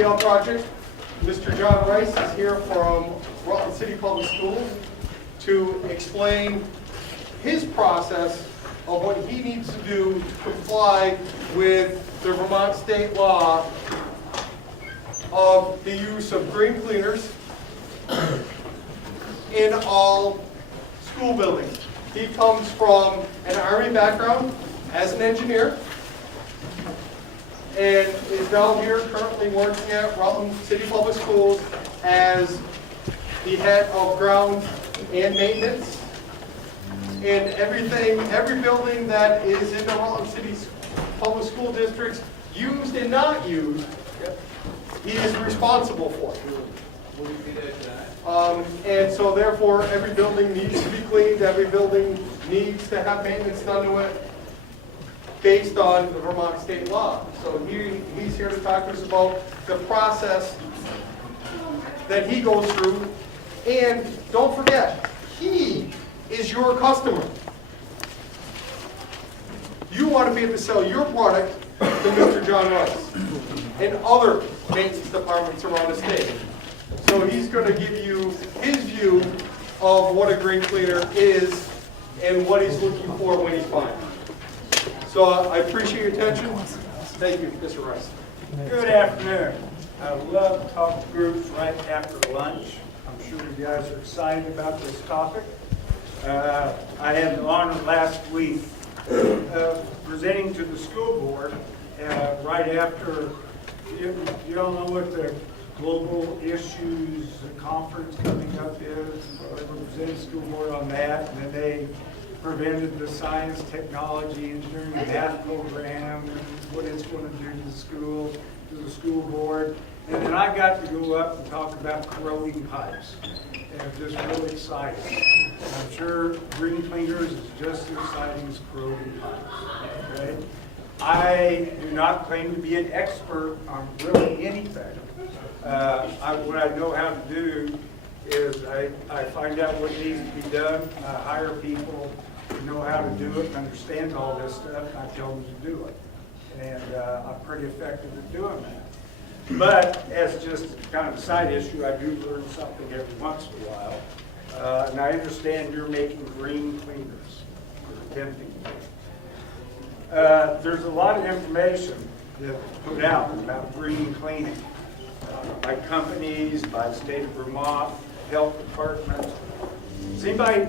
jail project. Mr. John Rice is here from Rutland City Public Schools to explain his process of what he needs to do to comply with the Vermont state law of the use of green cleaners in all school buildings. He comes from an Army background as an engineer and is now here currently working at Rutland City Public Schools as the head of ground and maintenance. And every building that is in the Rutland City Public School Districts, used and not used, he is responsible for. And so therefore, every building needs to be cleaned, every building needs to have maintenance done to it based on the Vermont state law. So he's here to talk to us about the process that he goes through. And don't forget, he is your customer. You want to be able to sell your product to Mr. John Rice and other maintenance departments around the state. So he's going to give you his view of what a green cleaner is and what he's looking for when he's buying. So I appreciate your attention. Thank you, Mr. Rice. Good afternoon. I love talk groups right after lunch. I'm sure you guys are excited about this topic. I had the honor last week of presenting to the school board right after, you all know what the global issues conference coming up is. I represented the school board on that, and then they presented the science, technology, engineering, and math program, and what it's going to do to the school board. And then I got to go up and talk about corroding pipes. And I'm just really excited. And I'm sure green cleaners is just as exciting as corroding pipes. Okay? I do not claim to be an expert on really anything. What I know how to do is I find out what needs to be done. I hire people who know how to do it and understand all this stuff, and I tell them to do it. And I'm pretty effective at doing that. But as just kind of a side issue, I do learn something every once in a while. And I understand you're making green cleaners, or attempting to. There's a lot of information that's put out about green cleaning by companies, by the state of Vermont, health department. Does anybody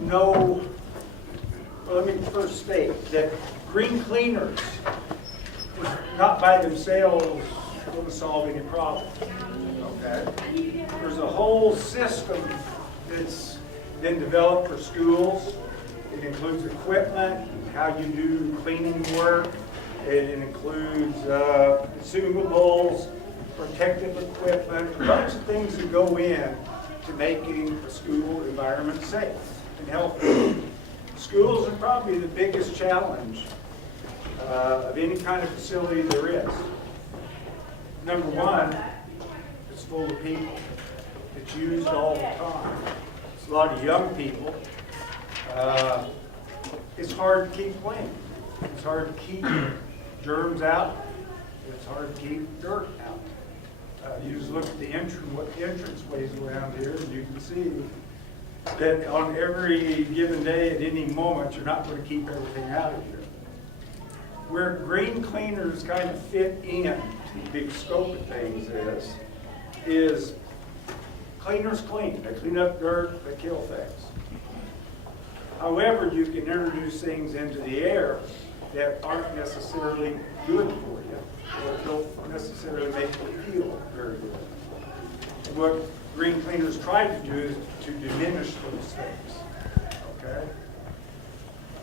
know, well, let me first state that green cleaners, not by themselves, going to solve any problem. Okay? There's a whole system that's been developed for schools. It includes equipment, how you do cleaning work. It includes consumables, protective equipment, a bunch of things that go in to making a school environment safe and healthy. Schools are probably the biggest challenge of any kind of facility there is. Number one, it's full of people. It's used all the time. It's a lot of young people. It's hard to keep clean. It's hard to keep germs out. It's hard to keep dirt out. You just look at the entrance ways around here, and you can see that on every given day, at any moment, you're not going to keep everything out of here. Where green cleaners kind of fit in to the big scope of things is cleaners clean. They clean up dirt, they kill things. However, you can introduce things into the air that aren't necessarily good for you, or don't necessarily make you feel very good. And what green cleaners try to do is to diminish those things. Okay?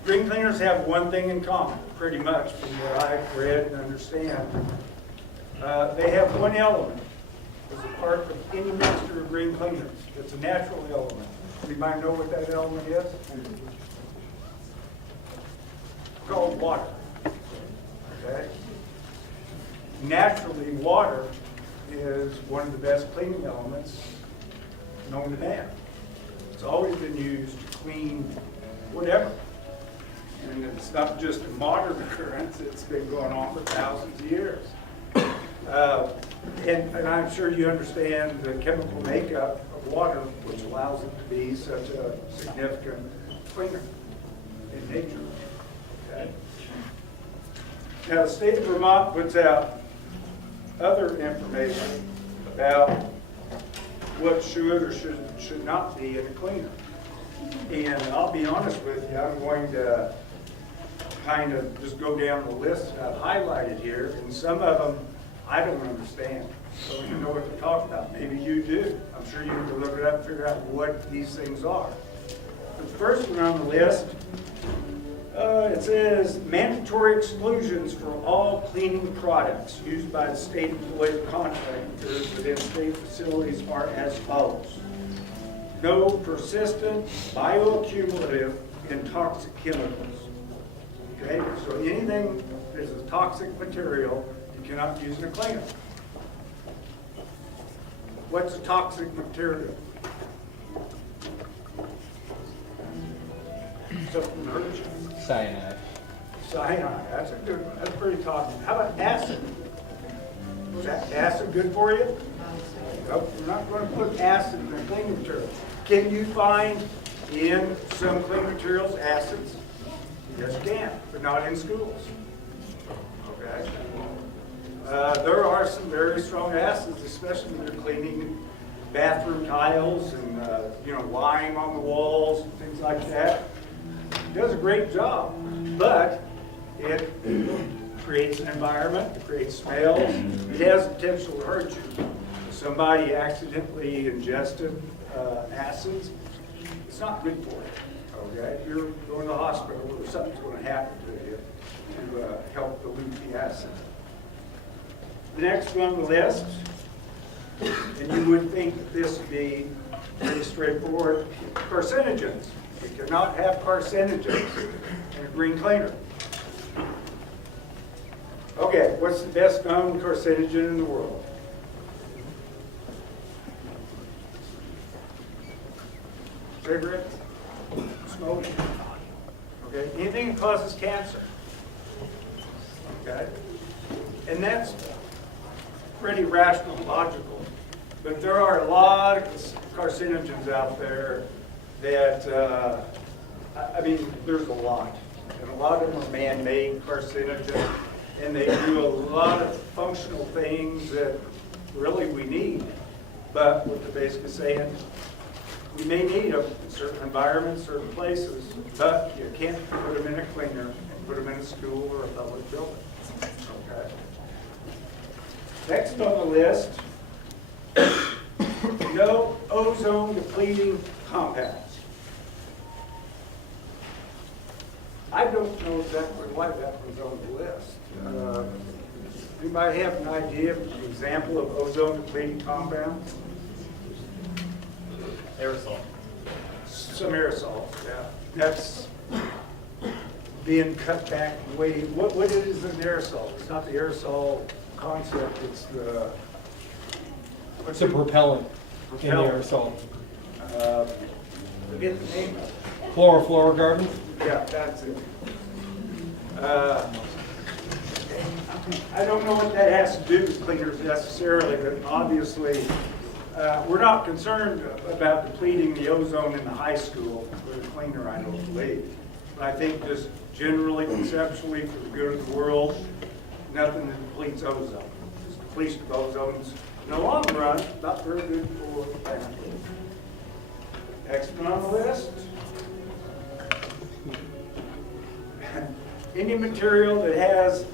Green cleaners have one thing in common, pretty much, from what I've read and understand. They have one element as a part of any mixture of green cleaners. It's a natural element. Anybody know what that element is? It's called water. Okay? Naturally, water is one of the best cleaning elements known to man. It's always been used to clean whatever. And it's not just a modern occurrence, it's been going on for thousands of years. And I'm sure you understand the chemical makeup of water, which allows it to be such a significant cleaner in nature. Okay? Now, the state of Vermont puts out other information about what should or should not be in a cleaner. And I'll be honest with you, I'm going to kind of just go down the list I've highlighted here, and some of them I don't understand. So you know what to talk about. Maybe you do. I'm sure you can look it up and figure out what these things are. The first one on the list, it says mandatory exclusions for all cleaning products used by the state employed contractors within state facilities are as follows. No persistent, bioaccumulative, and toxic chemicals. Okay, so anything that is a toxic material, you cannot use in a cleaner. What's a toxic material? Something hurts you. Cyanide. Cyanide, that's a good one. That's pretty toxic. How about acid? Is that acid good for you? Nope, we're not going to put acid in a cleaning material. Can you find in some cleaning materials acids? Yes, you can, but not in schools. Okay? There are some very strong acids, especially when you're cleaning bathroom tiles and lime on the walls and things like that. It does a great job, but it creates an environment, it creates smells, it has the potential to hurt you. If somebody accidentally ingested acids, it's not good for you. Okay? If you're going to the hospital, or something's going to happen to you to help dilute the acid. The next one on the list, and you would think that this would be pretty straightforward, carcinogens. We cannot have carcinogens in a green cleaner. Okay, what's the best known carcinogen in the world? Cigarettes? Smoking? Okay, anything that causes cancer. Okay? And that's pretty rational and logical. But there are a lot of carcinogens out there that, there's a lot. And a lot of them are man-made carcinogens, and they do a lot of functional things that really we need. But what they're basically saying, we may need them in certain environments, certain places, but you can't put them in a cleaner and put them in a school or a public building. Okay. Next on the list, no ozone depleting compounds. I don't know exactly why that was on the list. Anybody have an idea of an example of ozone depleting compounds? Aerosol. Some aerosols, yeah. That's being cut back way. What is an aerosol? It's not the aerosol concept. It's the. It's a propellant in the Propellant. aerosol. Forget the name of it. Fluorocarbons? Yeah, that's it. I don't know what that has to do with cleaners necessarily, but obviously, we're not concerned about depleting the ozone in the high school with a cleaner, I don't believe. But I think just generally, conceptually, for the good of the world, nothing that depletes ozone. Just depletion of ozone is, in the long run, not very good for the planet. Next one on the list. Any material that has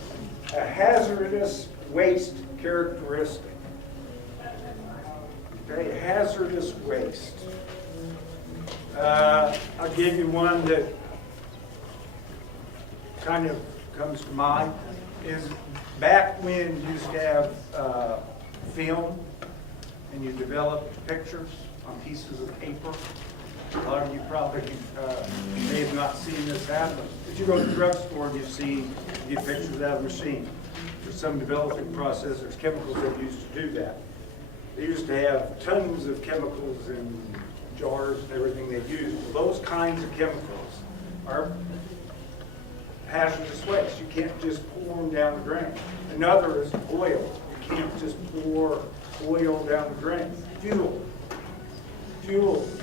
a hazardous waste characteristic. Okay, hazardous waste. I'll give you one that kind of comes to mind. Is back when you used to have film and you developed pictures on pieces of paper. A lot of you probably may have not seen this happen. If you go to the drugstore and you get pictures out of a machine. For some developing process, there's chemicals that used to do that. They used to have tons of chemicals in jars and everything they used. Well, those kinds of chemicals are hazardous waste. You can't just pour them down the drain. Another is oil. You can't just pour oil down the drain. Fuel,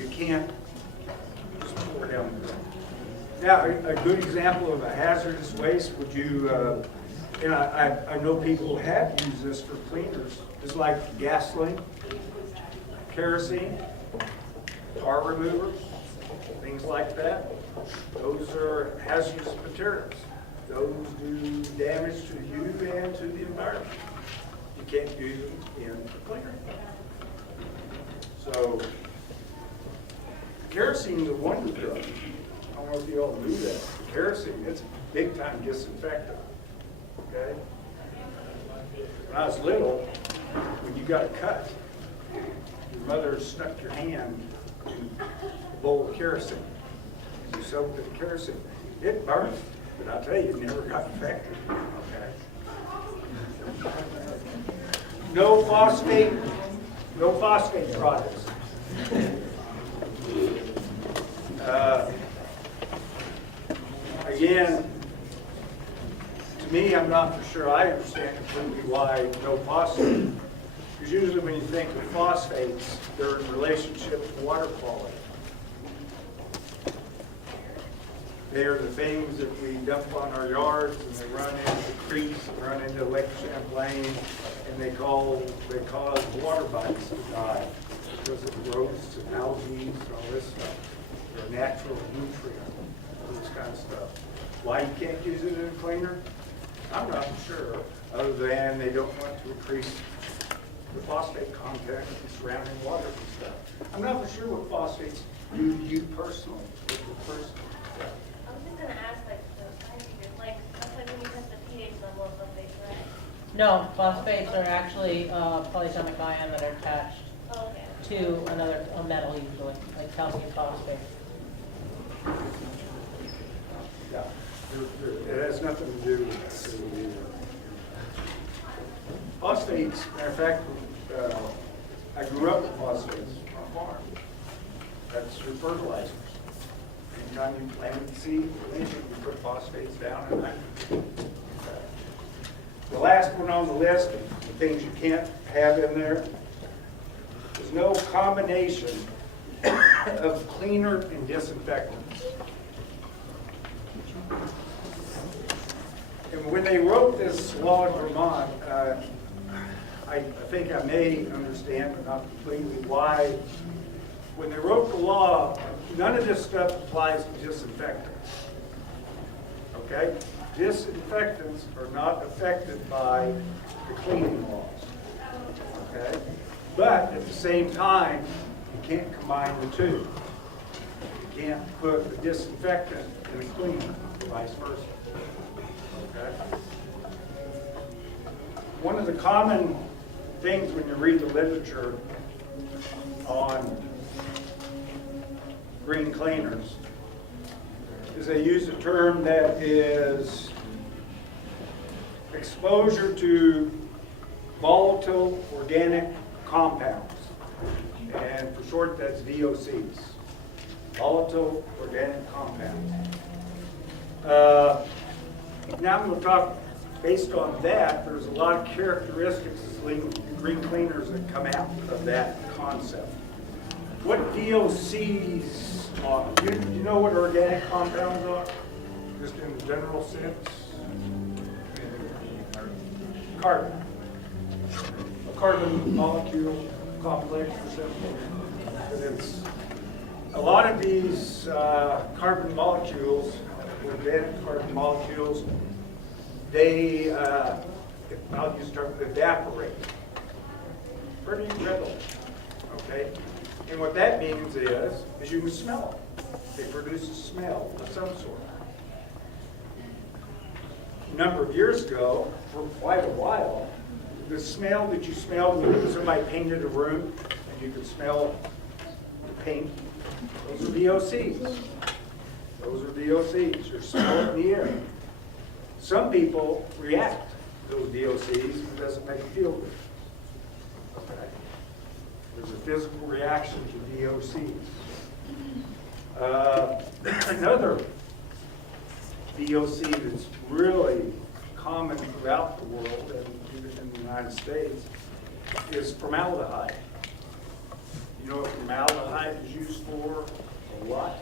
you can't just pour down the drain. Now, a good example of a hazardous waste, would you, and I know people have used this for cleaners, is like gasoline, kerosene, tar removers, things like that. Those are hazardous materials. Those do damage to you and to the environment. You can't use them in a cleaner. So, kerosene is a wonder drug. I don't know if you all knew that. Kerosene, it's a big time disinfectant. Okay? When I was little, when you got a cut, your mother stuck your hand in a bowl of kerosene. You soaked it in kerosene. It burned, but I'll tell you, it never got infected. Okay? No phosphate products. Again, to me, I'm not for sure I understand completely why no phosphate. Because usually when you think of phosphates, they're in relationship to water quality. They are the things that we dump on our yards, and they run into creeks, and run into Lake Champlain, and they cause water bodies to die because of growths and algae and all this stuff. They're natural nutrients, this kind of stuff. Why you can't use it in a cleaner? I'm not sure, other than they don't want to increase the phosphate content in surrounding water and stuff. I'm not for sure what phosphates do to you personally. I was just gonna ask, like that's like when you test the pH level of something, right? No, phosphates are actually polyatomic ion that are attached Oh, okay. to a metal usually, like calcium phosphate. Yeah, it has nothing to do with acidity. Phosphates, matter of fact, I grew up with phosphates on a farm. That's your fertilizers. Anytime you plant seed, you put phosphates down and nitrogen. The last one on the list, the things you can't have in there, there's no combination of cleaner and disinfectants. And when they wrote this law in Vermont, I think I may understand, but not completely, why when they wrote the law, none of this stuff applies to disinfectants. Okay? Disinfectants are not affected by the cleaning laws. Okay? But at the same time, you can't combine the two. You can't put a disinfectant in a cleaner, or vice versa. Okay? One of the common things when you read the literature on green cleaners is they use a term that is exposure to volatile organic compounds. And for short, that's VOCs, volatile organic compounds. Now I'm going to talk, based on that, there's a lot of characteristics of green cleaners that come out of that concept. What VOCs are? Do you know what organic compounds are? Just in the general sense? Carbon. A carbon molecule complex or something. It's a lot of these carbon molecules, organic carbon molecules, they, I'll use the term, evaporate pretty readily, okay? And what that means is you can smell them. They produce a smell of some sort. A number of years ago, for quite a while, the smell that you smelled when somebody painted a room and you could smell the paint, those are VOCs. Those are VOCs. You're smelling in the air. Some people react to those VOCs and it doesn't make them feel good. Okay. There's a physical reaction to VOCs. Another VOC that's really common throughout the world and even in the United States is formaldehyde. You know what formaldehyde is used for a lot?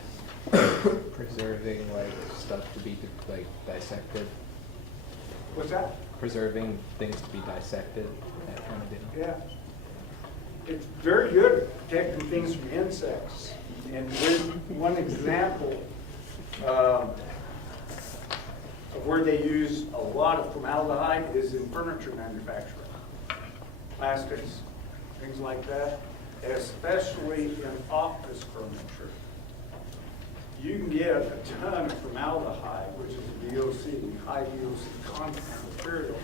Preserving like stuff to be like dissected. What's that? Preserving things to be dissected. That kind of deal. Yeah. It's very good at protecting things from insects. And one example of where they use a lot of formaldehyde is in furniture manufacturing. Plastics, things like that, especially in office furniture. You can get a ton of formaldehyde, which is a VOC, high VOC content material,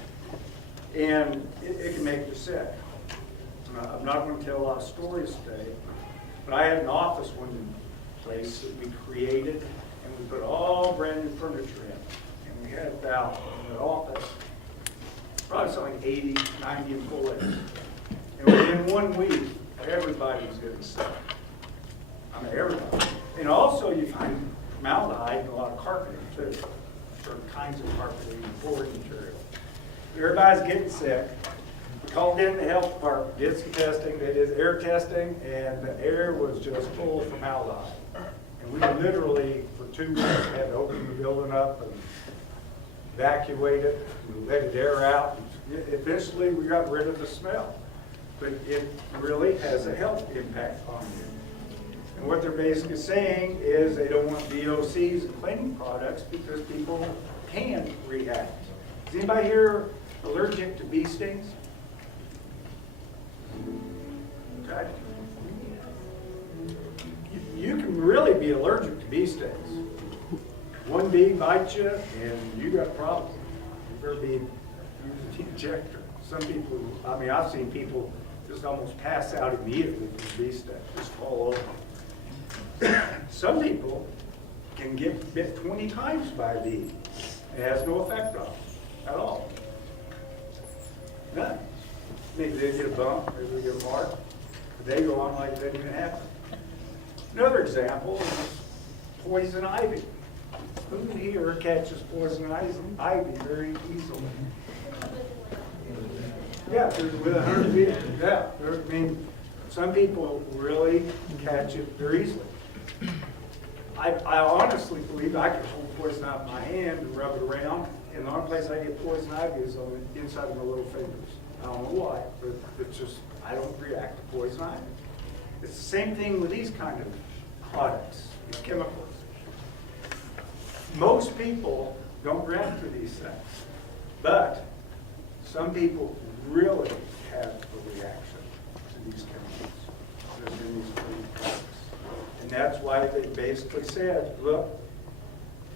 and it can make you sick. I'm not going to tell a lot of stories today, but I had an office one place that we created, and we put all brand new furniture in. And we had about, in the office, probably something like 80, 90 employees. And within 1 week, everybody was getting sick. I mean, everybody. And also, you find formaldehyde in a lot of carpeting, too. Certain kinds of carpeting and flooring material. Everybody's getting sick. We called in the health department, did some testing, they did air testing, and the air was just full of formaldehyde. And we literally, for 2 weeks, had to open the building up and evacuate it, and let it air out. Eventually, we got rid of the smell. But it really has a health impact on you. And what they're basically saying is they don't want VOCs and cleaning products because people can react. Is anybody here allergic to bee stings? Okay. You can really be allergic to bee stings. One bee bites you and you got a problem. You better be use an injector. Some people, I mean, I've seen people just almost pass out immediately from bee sting, just fall over. Some people can get bit 20 times by a bee. It has no effect on them at all. None. Maybe they get a bump, maybe they get a mark, but they go on like that didn't even happen. Another example is poison ivy. Who here catches poison ivy very easily? Yeah, with 100 feet. Yeah, I mean, some people really catch it very easily. I honestly believe I could hold poison ivy in my hand and rub it around, and the only place I get poison ivy is on the inside of my little fingers. I don't know why, but it's just, I don't react to poison ivy. It's the same thing with these kind of products, these chemicals. Most people don't react to these things, but some people really have a reaction to these chemicals that are in these cleaning products. And that's why they basically said, look,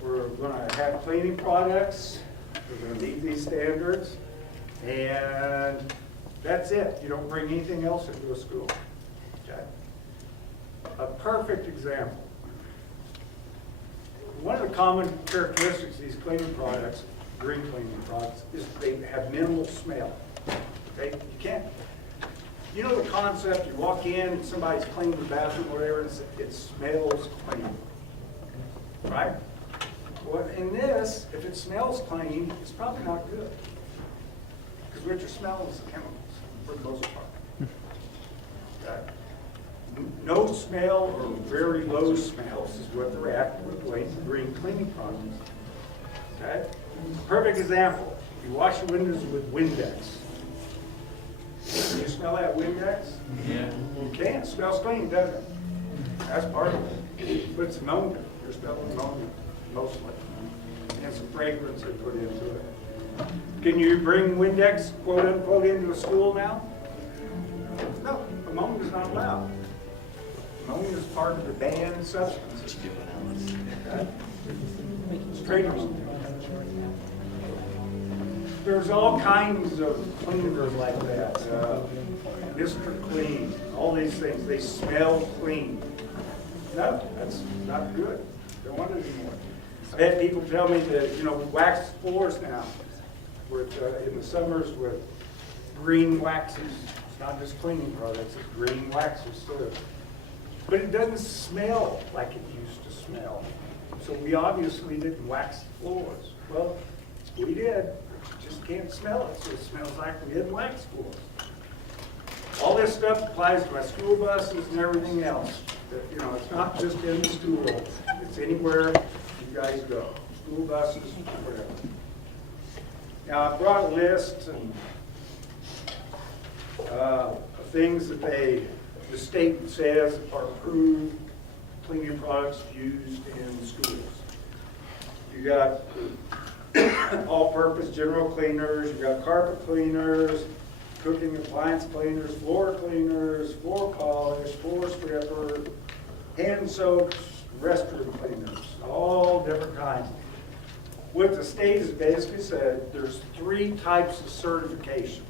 we're going to have cleaning products, we're going to meet these standards, and that's it. You don't bring anything else into a school. Okay? A perfect example. One of the common characteristics of these cleaning products, green cleaning products, is they have minimal smell. Okay? You can't, you know the concept, you walk in, somebody's cleaning the bathroom or whatever, it smells clean. Right? Well, in this, if it smells clean, it's probably not good. Because what you're smelling is the chemicals, for the most part. Okay? No smell or very low smells is what they're after with green cleaning products. Okay? Perfect example. You wash your windows with Windex. Can you smell that Windex? Yeah. You can. It smells clean, doesn't it? That's part of it. But it's ammonia. You're smelling ammonia, mostly. And some fragrance they put into it. Can you bring Windex, quote unquote, into a school now? No, ammonia is not allowed. Ammonia is part of the banned substance. Okay? It's trademark. There's all kinds of cleaners like that. Mr. Clean, all these things, they smell clean. No, that's not good. Don't want it anymore. I've had people tell me that, we wax floors now with, in the summers with green waxes. It's not just cleaning products, it's green waxes too. But it doesn't smell like it used to smell. So we obviously didn't wax the floors. Well, we did. just can't smell it, so it smells like we didn't like schools. All this stuff applies to my school buses and everything else. That, you know, it's not just in the school, it's anywhere you guys go. School buses, whatever. Now, I brought a list of things that the state says are approved cleaning products used in schools. You got all-purpose general cleaners, you got carpet cleaners, cooking appliance cleaners, floor polish, floor stripper, hand soaps, restroom cleaners, all different kinds. What the state has basically said, there's 3 types of certification.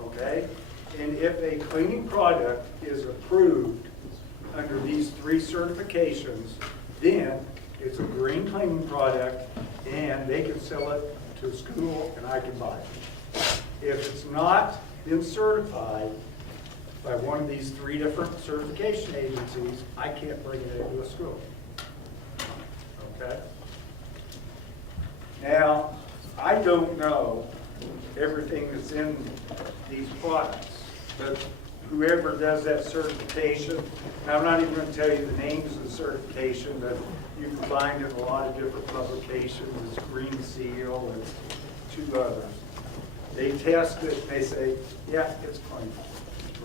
Okay? And if a cleaning product is approved under these 3 certifications, then it's a green cleaning product and they can sell it to a school and I can buy it. If it's not been certified by one of these 3 different certification agencies, I can't bring it into a school. Okay? Now, I don't know everything that's in these products, but whoever does that certification, and I'm not even going to tell you the names of the certification, but you can find in a lot of different publications. It's Green Seal and 2 others. They test it, they say, yeah, it's clean,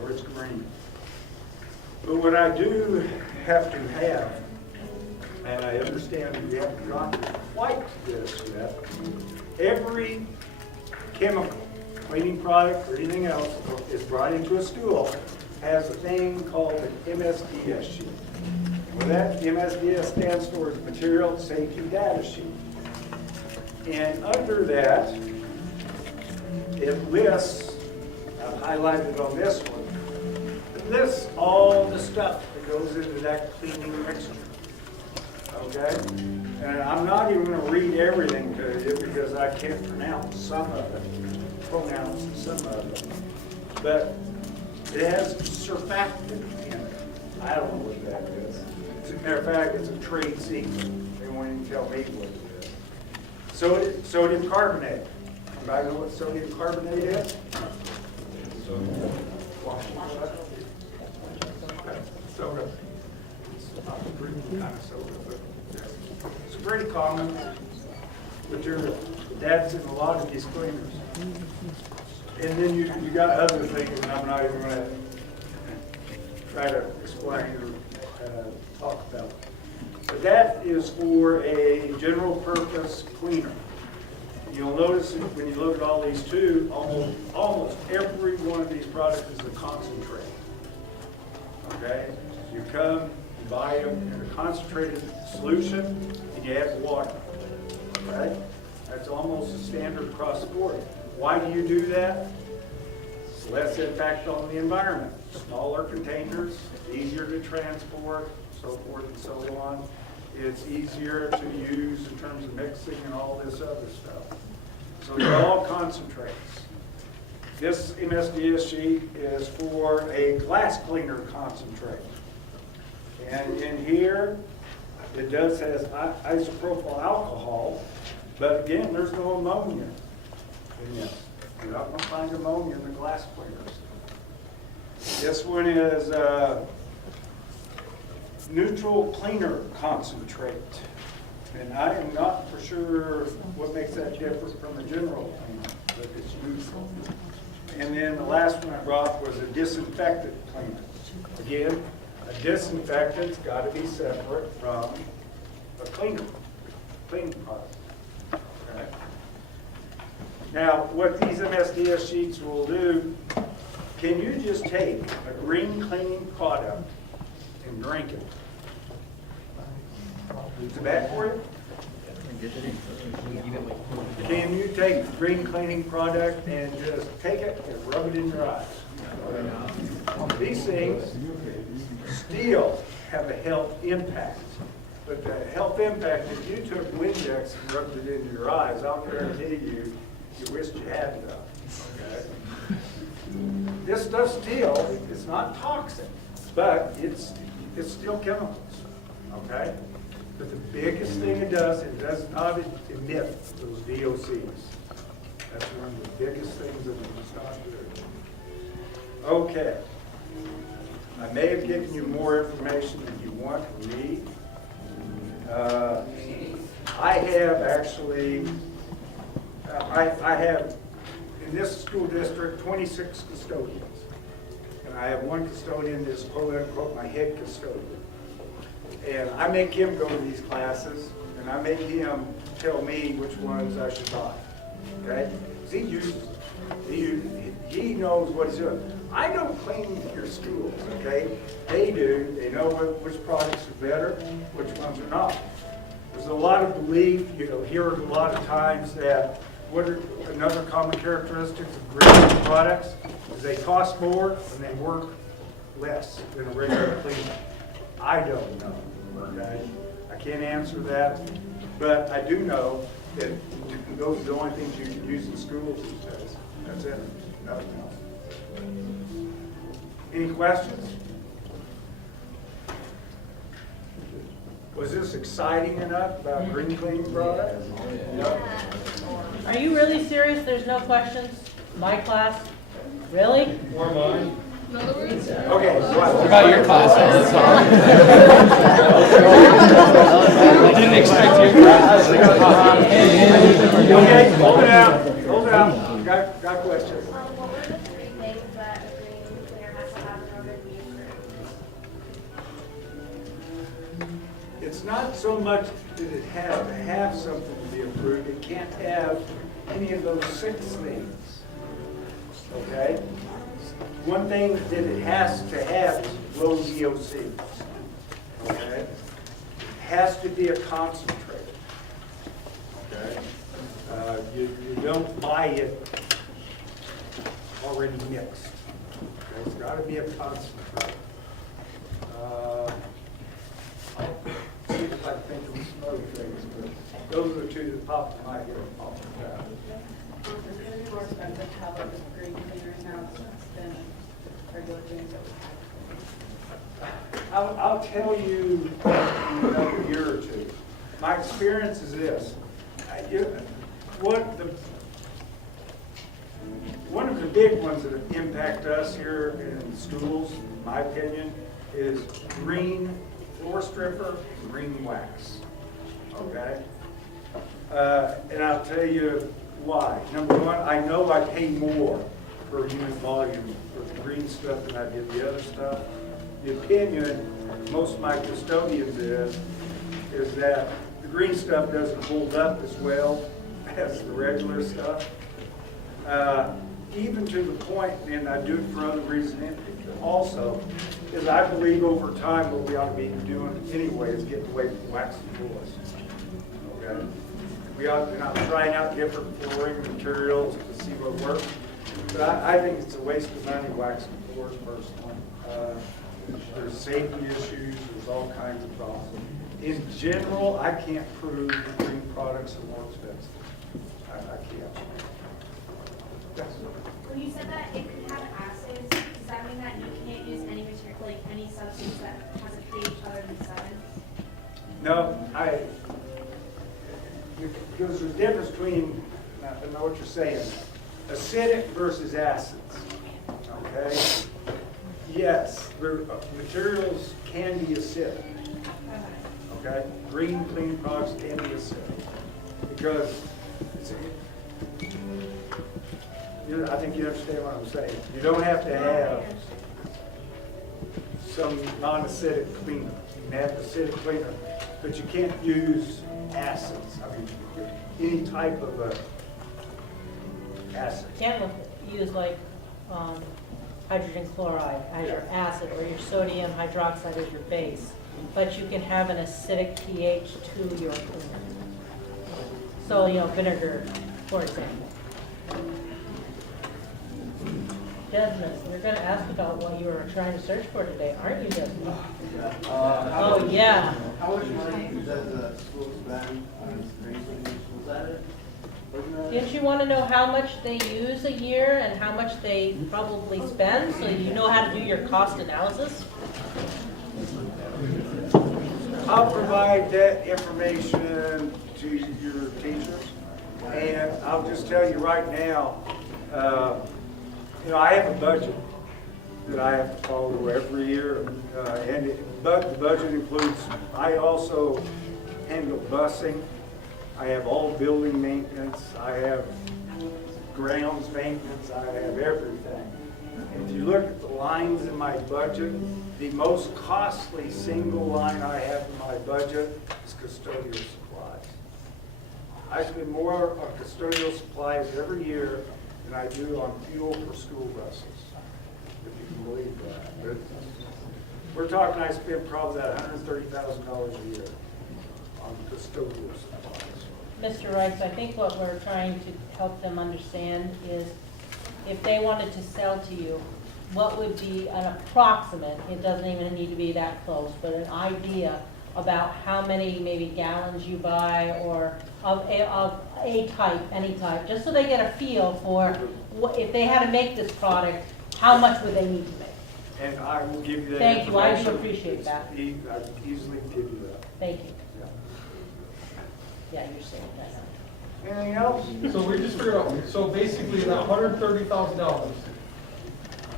or it's green. But what I do have to have, and I understand that we haven't gotten quite to this yet, every chemical, cleaning product, or anything else is brought into a school has a thing called an MSDS sheet. What that MSDS stands for is Material Safety Data Sheet. And under that, it lists, I've highlighted on this one, it lists all the stuff that goes into that cleaning mixture. Okay? And I'm not even going to read everything to you because I can't pronounce some of it. But it has surfactant in it. I don't know what that is. As a matter of fact, it's a trade secret. They won't even tell me what it is. Sodium carbonate. Anybody know what sodium carbonate is? Soda. It's not a drinking kind of soda, but it's a pretty common material. That's in a lot of these cleaners. And then you got other things that I'm not even going to try to explain or talk about. But that is for a general purpose cleaner. You'll notice that when you look at all these too, almost every one of these products is a concentrate. Okay? You come, you buy them in a concentrated solution, and you add water. Okay? That's almost a standard across the board. Why do you do that? It's less impact on the environment. Smaller containers, easier to transport, so forth and so on. It's easier to use in terms of mixing and all this other stuff. So they're all concentrates. This MSDS sheet is for a glass cleaner concentrate. And in here, it does has isopropyl alcohol, but again, there's no ammonia in this. You're not going to find ammonia in the glass cleaners. This one is neutral cleaner concentrate. And I am not for sure what makes that different from a general cleaner, but it's neutral. And then the last one I brought was a disinfectant cleaner. Again, a disinfectant's got to be separate from a cleaning product. Okay? Now, what these MSDS sheets will do, can you just take a green cleaning product and drink it? Is it bad for you? Can you take the green cleaning product and just take it and rub it in your eyes? These things still have a health impact. But the health impact, if you took Windex and rubbed it into your eyes, I'll guarantee you, you wished you had it up. Okay? This does still, it's not toxic, but it's still chemicals. Okay? But the biggest thing it does not emit those VOCs. That's one of the biggest things that we must not do. Okay. I may have given you more information than you want or need. I have actually, I have in this school district 26 custodians. And I have one custodian that's quote unquote my head custodian. And I make him go to these classes, and I make him tell me which ones I should buy. Okay? 'Cause he uses them. He knows what he's doing. I don't clean your schools, okay? They do. They know which products are better, which ones are not. There's a lot of belief, hear a lot of times that what are another common characteristics of green products is they cost more and they work less than a regular cleaner. I don't know, okay? I can't answer that, but I do know that those are the only things you can use in schools these days. That's it, nothing else. Any questions? Was this exciting enough about green cleaning products? Are you really serious? There's no questions? My class? Really? Or mine. Okay. What about your class? I didn't expect your class. Okay, hold it out. Hold it out. Got questions? What were the 3 things that a green cleaner has to have in order to be approved? It's not so much that it has to have something to be approved. It can't have any of those 6 things. Okay? One thing that it has to have is low VOC. Okay? It has to be a concentrate. Okay? You don't buy it already mixed. Okay? It's got to be a concentrate. I'll see if I can think of some other things, but those are the 2 that pop in my head off the bat. It's going to be more expensive to have like a green cleaner in-house than regular greens that we have. I'll tell you in another year or 2. My experience is this. One of the big ones that impact us here in schools, in my opinion, is green floor stripper, green wax. Okay? And I'll tell you why. Number one, I know I pay more per unit volume for the green stuff than I did the other stuff. The opinion of most of my custodians is that the green stuff doesn't hold up as well as the regular stuff. Even to the point, and I do it for other reasons also, is I believe over time what we ought to be doing anyway is getting away from waxing floors. Okay? We ought to be not trying out different flooring materials to see what works. But I think it's a waste of money waxing floors personally. There's safety issues, there's all kinds of problems. In general, I can't prove that green products are more expensive. I can't. Yes. When you said that it could have acids, does that mean that you can't use any material, like any substance that has a pH other than 7? No, because there's a difference between, I don't know what you're saying, acidic versus acids. Okay? Yes, materials can be acidic. Okay? Green clean products can be acidic. Because I think you understand what I'm saying. You don't have to have some non-acidic cleaner. You can have acidic cleaner, but you can't use acids. I mean, any type of acid. You can't use like hydrogen chloride as your acid or your sodium hydroxide as your base, but you can have an acidic pH to your cleaner. So, vinegar, for example. Desmond, you're going to ask about what you were trying to search for today, aren't you, Desmond? Oh, yeah. How much money does the school spend on green cleaning? Was that it? Didn't you want to know how much they use a year and how much they probably spend, so you know how to do your cost analysis? I'll provide that information to your teachers. And I'll just tell you right now, I have a budget that I have to follow every year. But the budget includes, I also handle busing. I have all building maintenance. I have grounds maintenance. I have everything. If you look at the lines in my budget, the most costly single line I have in my budget is custodial supplies. I spend more on custodial supplies every year than I do on fuel for school buses, if you can believe that. But we're talking, I spend probably about $130,000 a year on custodial supplies. Mr. Rice, I think what we're trying to help them understand is if they wanted to sell to you, what would be an approximate, it doesn't even need to be that close, but an idea about how many maybe gallons you buy or of a type, any type, just so they get a feel for if they had to make this product, how much would they need to make? And I will give you that Thank you, I do information. appreciate that. I can easily give you that. Thank you. Yeah. Yeah, you're saying that. Anything else? So we just figured out, so basically that $130,000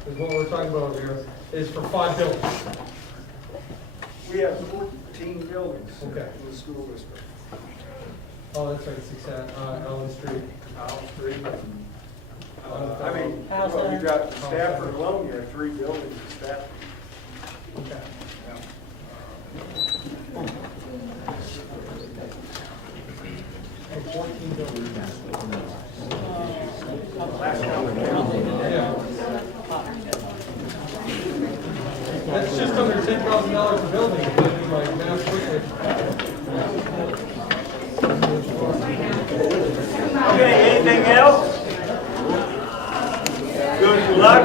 is what we're talking about here, is for 5 buildings. We have 14 buildings Okay. in the school district. Oh, that's right, 6 at Allen Street. Allen Street. I mean, Well, you got Stafford alone, you have 3 buildings in Stafford. Okay. So 14 buildings. Last time we counted. Yeah. That's just under $10,000 a building, if I do my math quickly. Okay, anything else? Good luck.